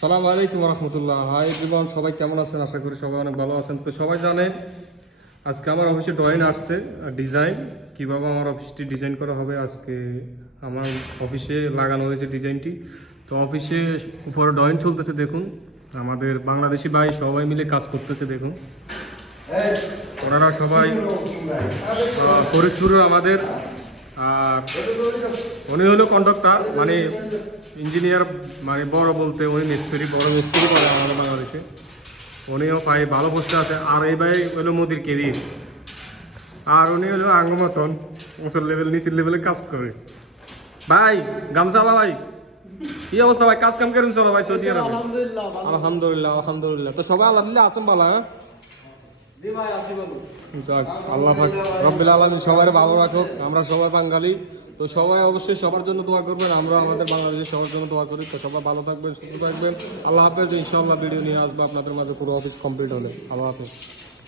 সালামু আলাইকুম রহমতুল্লাহ। হাই জীবন, সবাই কেমন আছেন? আশা করি সবাই অনেক ভালো আছেন। তো সবাই জানেন আজকে আমার অফিসে ড্রয়িং আসছে, ডিজাইন কীভাবে আমার অফিসটি ডিজাইন করা হবে আজকে আমার অফিসে লাগানো হয়েছে ডিজাইনটি। তো অফিসে উপরে ড্রয়িং চলতেছে, দেখুন আমাদের বাংলাদেশি ভাই সবাই মিলে কাজ করতেছে। দেখুন ওনারা সবাই ফরিদপুরের আমাদের, আর উনি হলো কন্ডাক্টর, মানে ইঞ্জিনিয়ার, মানে বড় বলতে উনি মিস্ত্রি, বড় মিস্ত্রি করে আমাদের বাংলাদেশে। উনিও পাই ভালো পোস্টে আছে। আর এই ভাই হলো মোদির কেরিয়ার, আর উনি হলো আঙ্গ মতন উঁচুর লেভেল নিচের লেভেলে কাজ করে। ভাই গামছালা ভাই, কি অবস্থা ভাই? কাজ কাম কেরম চলো ভাই সৌদি আরবে? আলহামদুলিল্লাহ আলহামদুলিল্লাহ। তো সবাই আলহামদুলিল্লাহ আছেন ভালো? হ্যাঁ যাক, আল্লাহ পাক রব্বুল আলামিন সবাই ভালো রাখুক। আমরা সবাই বাঙালি, তো সবাই অবশ্যই সবার জন্য দোয়া করবেন। আমরা আমাদের বাংলাদেশের সবার জন্য দোয়া করি। তো সবাই ভালো থাকবেন, সুস্থ থাকবেন। আল্লাহ হাফেজ। ইনশাআল্লাহ ভিডিও নিয়ে আসবো আপনাদের মাঝে পুরো অফিস কমপ্লিট হলে। আল্লাহ হাফেজ।